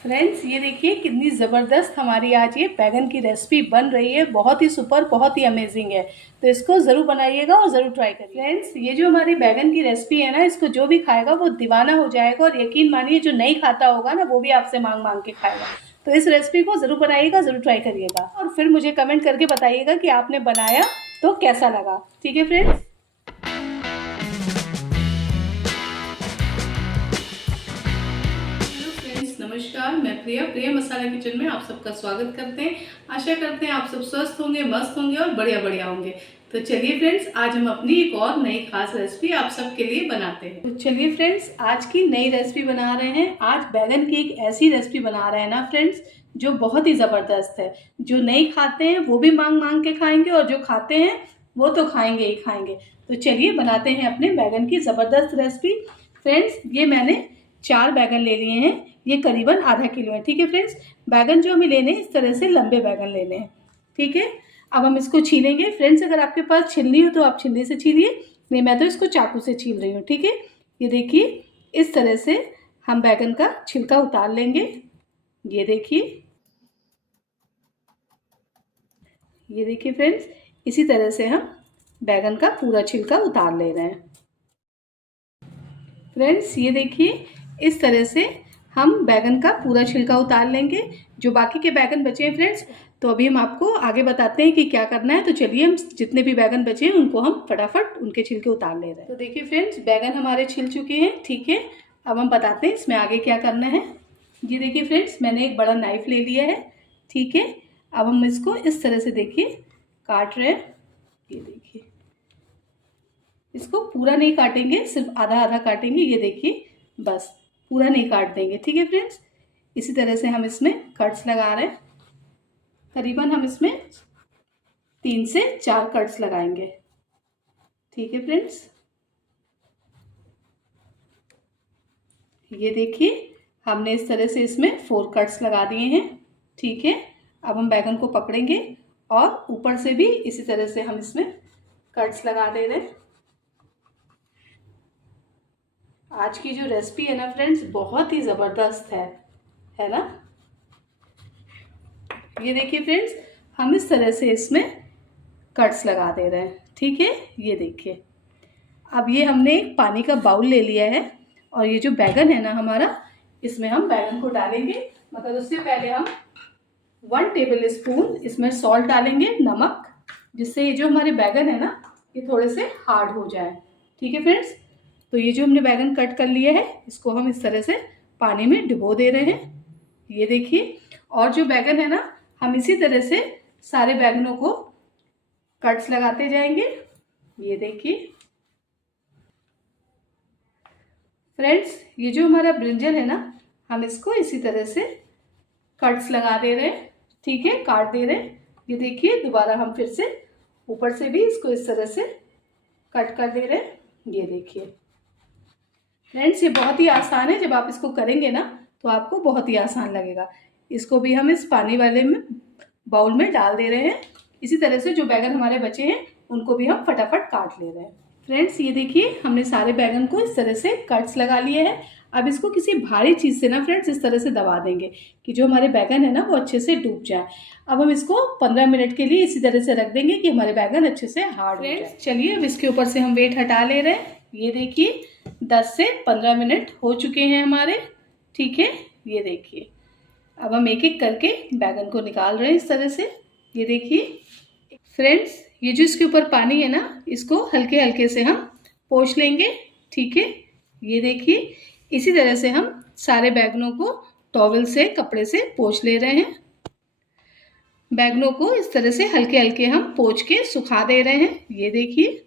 Friends ये देखिए कितनी ज़बरदस्त हमारी आज ये बैगन की रेसिपी बन रही है। बहुत ही सुपर, बहुत ही अमेजिंग है। तो इसको ज़रूर बनाइएगा और ज़रूर ट्राई करिए। फ्रेंड्स ये जो हमारी बैगन की रेसिपी है ना, इसको जो भी खाएगा वो दीवाना हो जाएगा। और यकीन मानिए जो नहीं खाता होगा ना, वो भी आपसे मांग मांग के खाएगा। तो इस रेसिपी को ज़रूर बनाइएगा, ज़रूर ट्राई करिएगा और फिर मुझे कमेंट करके बताइएगा कि आपने बनाया तो कैसा लगा। ठीक है फ्रेंड्स। नमस्कार, मैं प्रिया मसाला किचन में आप सबका स्वागत करते हैं। आशा करते हैं आप सब स्वस्थ होंगे, मस्त होंगे और बढ़िया होंगे। तो चलिए फ्रेंड्स, आज हम अपनी एक और नई खास रेसिपी आप सबके लिए बनाते हैं। तो चलिए फ्रेंड्स, आज की नई रेसिपी बना रहे हैं। आज बैगन की एक ऐसी रेसिपी बना रहे हैं ना फ्रेंड्स, जो बहुत ही ज़बरदस्त है। जो नहीं खाते हैं वो भी मांग मांग के खाएंगे और जो खाते हैं वो तो खाएंगे ही खाएंगे। तो चलिए बनाते हैं अपने बैगन की ज़बरदस्त रेसिपी। फ्रेंड्स ये मैंने 4 बैगन ले लिए हैं। ये करीबन आधा किलो है। ठीक है फ्रेंड्स, बैगन जो हमें लेने हैं इस तरह से लंबे बैगन लेने हैं। ठीक है, अब हम इसको छीलेंगे। फ्रेंड्स अगर आपके पास छिलनी हो तो आप छिलनी से छीलिए, नहीं मैं तो इसको चाकू से छील रही हूँ। ठीक है, ये देखिए इस तरह से हम बैगन का छिलका उतार लेंगे। ये देखिए फ्रेंड्स, इसी तरह से हम बैगन का पूरा छिलका उतार ले रहे हैं। फ्रेंड्स ये देखिए इस तरह से हम बैगन का पूरा छिलका उतार लेंगे। जो बाकी के बैगन बचे हैं फ्रेंड्स, तो अभी हम आपको आगे बताते हैं कि क्या करना है। तो चलिए हम जितने भी बैगन बचे हैं उनको हम फटाफट उनके छिलके उतार ले रहे हैं। तो देखिए फ्रेंड्स, बैगन हमारे छिल चुके हैं। ठीक है, अब हम बताते हैं इसमें आगे क्या करना है। ये देखिए फ्रेंड्स, मैंने एक बड़ा नाइफ ले लिया है। ठीक है, अब हम इसको इस तरह से देखिए काट रहे हैं। ये देखिए, इसको पूरा नहीं काटेंगे, सिर्फ आधा आधा काटेंगे। ये देखिए, बस पूरा नहीं काट देंगे। ठीक है फ्रेंड्स, इसी तरह से हम इसमें कट्स लगा रहे हैं। करीबन हम इसमें 3 से 4 कट्स लगाएंगे। ठीक है फ्रेंड्स, ये देखिए हमने इस तरह से इसमें 4 कट्स लगा दिए हैं। ठीक है, अब हम बैगन को पकड़ेंगे और ऊपर से भी इसी तरह से हम इसमें कट्स लगा दे रहे हैं। आज की जो रेसिपी है ना फ्रेंड्स, बहुत ही ज़बरदस्त है ना। ये देखिए फ्रेंड्स, हम इस तरह से इसमें कट्स लगा दे रहे हैं। ठीक है, ये देखिए अब ये हमने एक पानी का बाउल ले लिया है और ये जो बैगन है ना हमारा, इसमें हम बैगन को डालेंगे। मतलब उससे पहले हम 1 टेबल स्पून इसमें सॉल्ट डालेंगे, नमक, जिससे ये जो हमारे बैगन है ना ये थोड़े से हार्ड हो जाए। ठीक है फ्रेंड्स, तो ये जो हमने बैगन कट कर लिया है इसको हम इस तरह से पानी में डुबो दे रहे हैं। ये देखिए, और जो बैगन है ना हम इसी तरह से सारे बैगनों को कट्स लगाते जाएंगे। ये देखिए फ्रेंड्स, ये जो हमारा ब्रिंजल है ना, हम इसको इसी तरह से कट्स लगा दे रहे हैं। ठीक है, काट दे रहे हैं। ये देखिए दोबारा हम फिर से ऊपर से भी इसको इस तरह से कट कर दे रहे हैं। ये देखिए फ्रेंड्स, ये बहुत ही आसान है। जब आप इसको करेंगे ना तो आपको बहुत ही आसान लगेगा। इसको भी हम इस पानी वाले में बाउल में डाल दे रहे हैं। इसी तरह से जो बैगन हमारे बचे हैं उनको भी हम फटाफट काट ले रहे हैं। फ्रेंड्स ये देखिए हमने सारे बैगन को इस तरह से कट्स लगा लिए हैं। अब इसको किसी भारी चीज़ से ना फ्रेंड्स इस तरह से दबा देंगे कि जो हमारे बैगन है ना वो अच्छे से डूब जाए। अब हम इसको 15 मिनट के लिए इसी तरह से रख देंगे कि हमारे बैगन अच्छे से हार्ड हो जाए। चलिए अब इसके ऊपर से हम वेट हटा ले रहे हैं। ये देखिए 10 से 15 मिनट हो चुके हैं हमारे। ठीक है, ये देखिए अब हम एक एक करके बैगन को निकाल रहे हैं इस तरह से। ये देखिए फ्रेंड्स, ये जो इसके ऊपर पानी है ना इसको हल्के हल्के से हम पोंछ लेंगे। ठीक है, ये देखिए इसी तरह से हम सारे बैगनों को टॉवल से, कपड़े से पोंछ ले रहे हैं। बैगनों को इस तरह से हल्के हल्के हम पोंछ के सुखा दे रहे हैं। ये देखिए,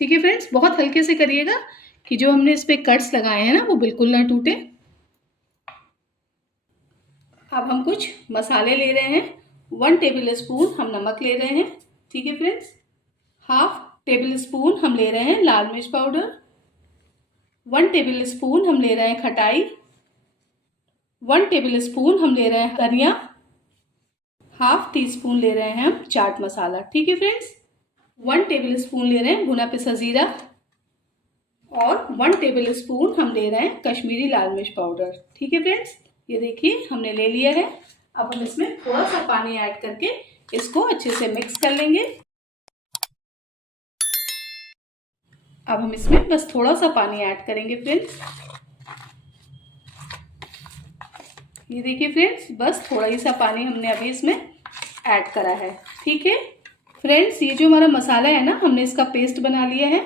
ठीक है फ्रेंड्स, बहुत हल्के से करिएगा कि जो हमने इस पे कट्स लगाए हैं ना वो बिल्कुल ना टूटे। अब हम कुछ मसाले ले रहे हैं। 1 टेबल स्पून हम नमक ले रहे हैं। ठीक है फ्रेंड्स, हाफ टेबल स्पून हम ले रहे हैं लाल मिर्च पाउडर। 1 टेबल स्पून हम ले रहे हैं खटाई। 1 टेबल स्पून हम ले रहे हैं धनिया। हाफ टी स्पून ले रहे हैं हम चाट मसाला। ठीक है फ्रेंड्स, 1 टेबल स्पून ले रहे हैं भुना पिसा जीरा और 1 टेबल स्पून हम ले रहे हैं कश्मीरी लाल मिर्च पाउडर। ठीक है फ्रेंड्स, ये देखिए हमने ले लिया है। अब हम इसमें थोड़ा सा पानी ऐड करके इसको अच्छे से मिक्स कर लेंगे। अब हम इसमें बस थोड़ा सा पानी ऐड करेंगे फ्रेंड्स। ये देखिए फ्रेंड्स, बस थोड़ा ही सा पानी हमने अभी इसमें ऐड करा है। ठीक है फ्रेंड्स, ये जो हमारा मसाला है ना, हमने इसका पेस्ट बना लिया है।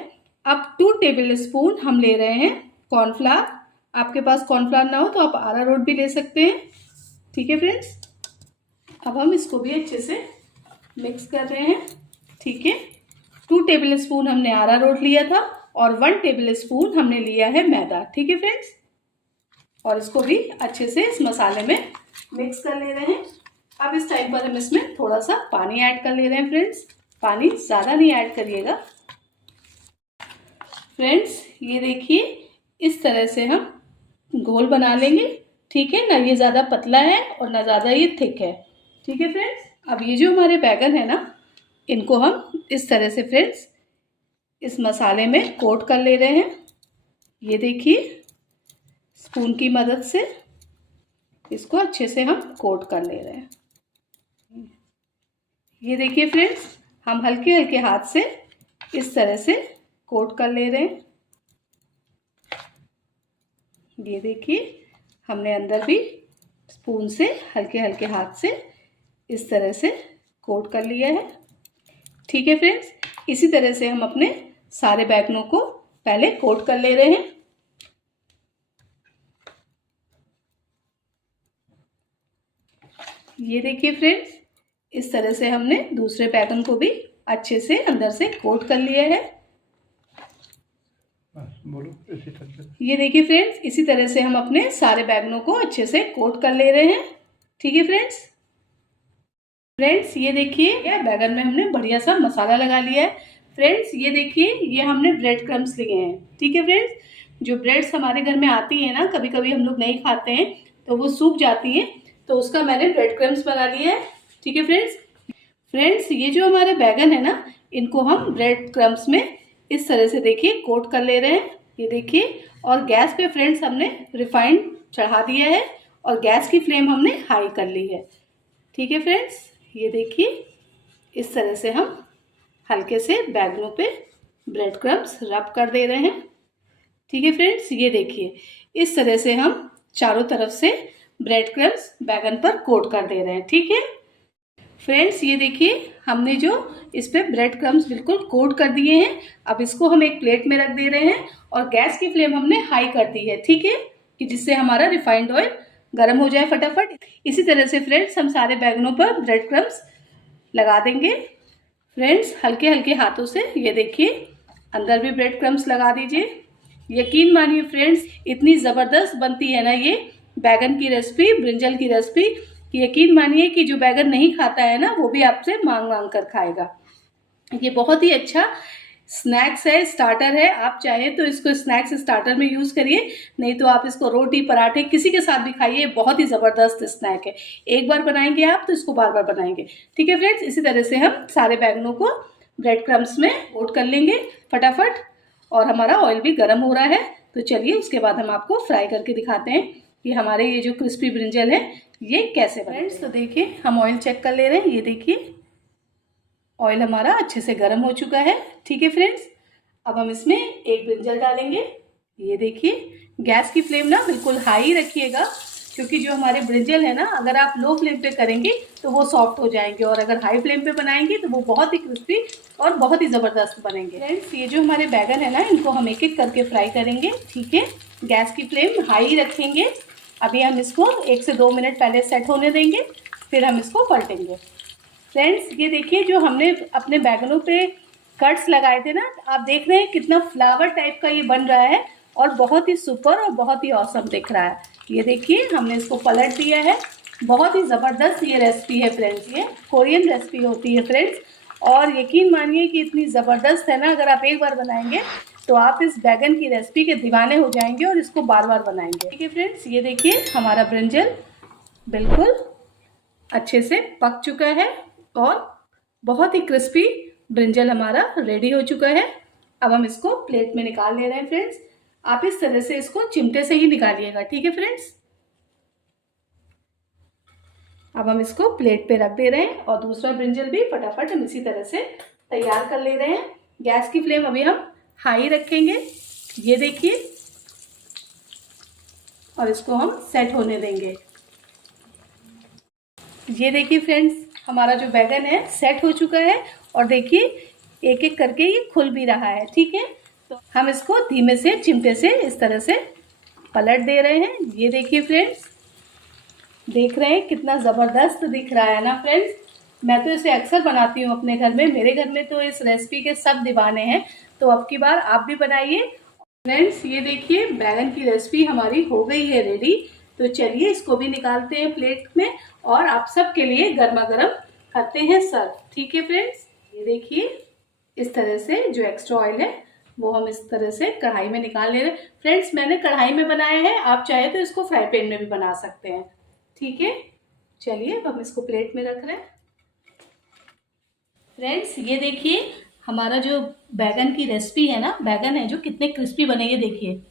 अब 2 टेबल स्पून हम ले रहे हैं कॉर्नफ्लावर। आपके पास कॉर्नफ्लावर ना हो तो आप अरारोट भी ले सकते हैं। ठीक है फ्रेंड्स, अब हम इसको भी अच्छे से मिक्स कर रहे हैं। ठीक है, 2 टेबल स्पून हमने अरारोट लिया था और 1 टेबल स्पून हमने लिया है मैदा। ठीक है फ्रेंड्स, और इसको भी अच्छे से इस मसाले में मिक्स कर ले रहे हैं। अब इस टाइम पर हम इसमें थोड़ा सा पानी ऐड कर ले रहे हैं फ्रेंड्स। पानी ज़्यादा नहीं ऐड करिएगा। फ्रेंड्स ये देखिए, इस तरह से हम घोल बना लेंगे। ठीक है ना, ये ज़्यादा पतला है और ना ज़्यादा ये थिक है। ठीक है फ्रेंड्स, अब ये जो हमारे बैगन है ना, इनको हम इस तरह से फ्रेंड्स इस मसाले में कोट कर ले रहे हैं। ये देखिए, स्पून की मदद से इसको अच्छे से हम कोट कर ले रहे हैं। ये देखिए फ्रेंड्स, हम हल्के हल्के हाथ से इस तरह से कोट कर ले रहे हैं। ये देखिए, हमने अंदर भी स्पून से हल्के हल्के हाथ से इस तरह से कोट कर लिया है। ठीक है फ्रेंड्स, इसी तरह से हम अपने सारे बैगनों को पहले कोट कर ले रहे हैं। ये देखिए फ्रेंड्स, इस तरह से हमने दूसरे बैगन को भी अच्छे से अंदर से कोट कर लिया है। बोलो इसी तरह। ये देखिए फ्रेंड्स, इसी तरह से हम अपने सारे बैगनों को अच्छे से कोट कर ले रहे हैं। ठीक है फ्रेंड्स, ये देखिए बैगन में हमने बढ़िया सा मसाला लगा लिया है। फ्रेंड्स ये देखिए, ये हमने ब्रेड क्रम्स लिए हैं। ठीक है फ्रेंड्स, जो ब्रेड्स हमारे घर में आती है ना, कभी कभी हम लोग नहीं खाते हैं तो वो सूख जाती हैं, तो उसका मैंने ब्रेड क्रम्स बना लिया है। ठीक है फ्रेंड्स, ये जो हमारे बैगन है ना, इनको हम ब्रेड क्रम्स में इस तरह से देखिए कोट कर ले रहे हैं। ये देखिए, और गैस पे फ्रेंड्स हमने रिफाइंड चढ़ा दिया है और गैस की फ्लेम हमने हाई कर ली है। ठीक है फ्रेंड्स, ये देखिए, इस तरह से हम हल्के से बैगनों पे ब्रेड क्रम्स रब कर दे रहे हैं। ठीक है फ्रेंड्स, ये देखिए, इस तरह से हम चारों तरफ से ब्रेड क्रम्स बैगन पर कोट कर दे रहे हैं। ठीक है फ्रेंड्स, ये देखिए, हमने जो इस पे ब्रेड क्रम्स बिल्कुल कोट कर दिए हैं। अब इसको हम एक प्लेट में रख दे रहे हैं और गैस की फ्लेम हमने हाई कर दी है। ठीक है, कि जिससे हमारा रिफाइंड ऑयल गर्म हो जाए फटाफट। इसी तरह से फ्रेंड्स हम सारे बैगनों पर ब्रेड क्रम्स लगा देंगे। फ्रेंड्स हल्के हल्के हाथों से ये देखिए अंदर भी ब्रेड क्रम्स लगा दीजिए। यकीन मानिए फ्रेंड्स, इतनी ज़बरदस्त बनती है ना ये बैगन की रेसिपी, ब्रिंजल की रेसिपी, कि यकीन मानिए कि जो बैगन नहीं खाता है ना, वो भी आपसे मांग मांग कर खाएगा। ये बहुत ही अच्छा स्नैक्स है, स्टार्टर है। आप चाहें तो इसको स्नैक्स स्टार्टर में यूज़ करिए, नहीं तो आप इसको रोटी पराठे किसी के साथ भी खाइए। बहुत ही ज़बरदस्त स्नैक है। एक बार बनाएंगे आप तो इसको बार बार बनाएंगे। ठीक है फ्रेंड्स, इसी तरह से हम सारे बैगनों को ब्रेड क्रम्स में कोट कर लेंगे फटाफट। और हमारा ऑयल भी गर्म हो रहा है, तो चलिए उसके बाद हम आपको फ्राई करके दिखाते हैं कि हमारे ये जो क्रिस्पी ब्रिंजल है ये कैसे बने। फ्रेंड्स तो देखिए, हम ऑयल चेक कर ले रहे हैं। ये देखिए, ऑयल हमारा अच्छे से गर्म हो चुका है। ठीक है फ्रेंड्स, अब हम इसमें एक ब्रिंजल डालेंगे। ये देखिए, गैस की फ्लेम ना बिल्कुल हाई रखिएगा, क्योंकि जो हमारे ब्रिंजल है ना, अगर आप लो फ्लेम पे करेंगे तो वो सॉफ्ट हो जाएंगे, और अगर हाई फ्लेम पे बनाएंगे तो वो बहुत ही क्रिस्पी और बहुत ही ज़बरदस्त बनेंगे। फ्रेंड्स ये जो हमारे बैगन है ना, इनको हम एक एक करके फ्राई करेंगे। ठीक है, गैस की फ्लेम हाई रखेंगे। अभी हम इसको 1 से 2 मिनट पहले सेट होने देंगे, फिर हम इसको पलटेंगे। फ्रेंड्स ये देखिए, जो हमने अपने बैगनों पे कट्स लगाए थे ना, आप देख रहे हैं कितना फ्लावर टाइप का ये बन रहा है और बहुत ही सुपर और बहुत ही औसम दिख रहा है। ये देखिए, हमने इसको पलट दिया है। बहुत ही ज़बरदस्त ये रेसिपी है फ्रेंड्स, ये कोरियन रेसिपी होती है फ्रेंड्स, और यकीन मानिए कि इतनी ज़बरदस्त है ना, अगर आप एक बार बनाएंगे तो आप इस बैगन की रेसिपी के दीवाने हो जाएंगे और इसको बार बार बनाएंगे। ठीक है फ्रेंड्स, ये देखिए हमारा ब्रिंजल बिल्कुल अच्छे से पक चुका है और बहुत ही क्रिस्पी ब्रिंजल हमारा रेडी हो चुका है। अब हम इसको प्लेट में निकाल ले रहे हैं फ्रेंड्स। आप इस तरह से इसको चिमटे से ही निकालिएगा। ठीक है फ्रेंड्स, अब हम इसको प्लेट पे रख दे रहे हैं और दूसरा ब्रिंजल भी फटाफट हम इसी तरह से तैयार कर ले रहे हैं। गैस की फ्लेम अभी हम हाई रखेंगे, ये देखिए, और इसको हम सेट होने देंगे। ये देखिए फ्रेंड्स, हमारा जो बैगन है सेट हो चुका है और देखिए एक एक करके ये खुल भी रहा है। ठीक है, तो हम इसको धीमे से चिमटे से इस तरह से पलट दे रहे हैं। ये देखिए फ्रेंड्स, देख रहे हैं कितना ज़बरदस्त दिख रहा है ना फ्रेंड्स। मैं तो इसे अक्सर बनाती हूँ अपने घर में, मेरे घर में तो इस रेसिपी के सब दीवाने हैं, तो अब की बार आप भी बनाइए। फ्रेंड्स ये देखिए बैगन की रेसिपी हमारी हो गई है रेडी। तो चलिए इसको भी निकालते हैं प्लेट में और आप सबके लिए गर्मा गर्म करते हैं सर्व। ठीक है फ्रेंड्स, ये देखिए इस तरह से जो एक्स्ट्रा ऑयल है वो हम इस तरह से कढ़ाई में निकाल ले रहे हैं। फ्रेंड्स मैंने कढ़ाई में बनाया है, आप चाहे तो इसको फ्राई पैन में भी बना सकते हैं। ठीक है, चलिए अब हम इसको प्लेट में रख रहे हैं। फ्रेंड्स ये देखिए हमारा जो बैगन की रेसिपी है ना, बैगन है जो कितने क्रिस्पी बनेंगे, देखिए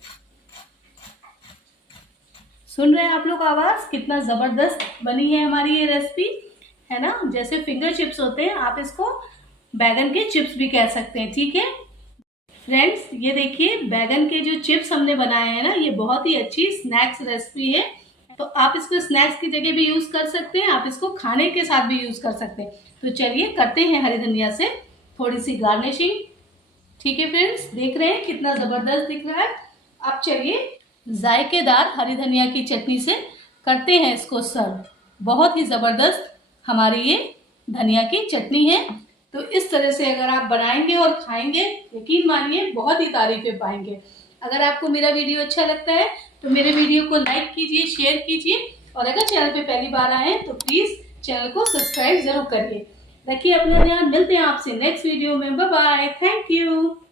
सुन रहे हैं आप लोग आवाज़, कितना ज़बरदस्त बनी है हमारी ये रेसिपी, है ना। जैसे फिंगर चिप्स होते हैं, आप इसको बैगन के चिप्स भी कह सकते हैं। ठीक है फ्रेंड्स, ये देखिए बैगन के जो चिप्स हमने बनाए हैं ना, ये बहुत ही अच्छी स्नैक्स रेसिपी है। तो आप इसको स्नैक्स की जगह भी यूज़ कर सकते हैं, आप इसको खाने के साथ भी यूज़ कर सकते हैं। तो चलिए करते हैं हरी धनिया से थोड़ी सी गार्निशिंग। ठीक है फ्रेंड्स, देख रहे हैं कितना ज़बरदस्त दिख रहा है। अब चलिए जायकेदार हरी धनिया की चटनी से करते हैं इसको सर्व। बहुत ही ज़बरदस्त हमारी ये धनिया की चटनी है। तो इस तरह से अगर आप बनाएंगे और खाएंगे, यकीन मानिए बहुत ही तारीफें पाएंगे। अगर आपको मेरा वीडियो अच्छा लगता है तो मेरे वीडियो को लाइक कीजिए, शेयर कीजिए, और अगर चैनल पे पहली बार आए हैं तो प्लीज़ चैनल को सब्सक्राइब जरूर करिए। रखिए अपना ध्यान, मिलते हैं आपसे नेक्स्ट वीडियो में। Bye bye, thank you.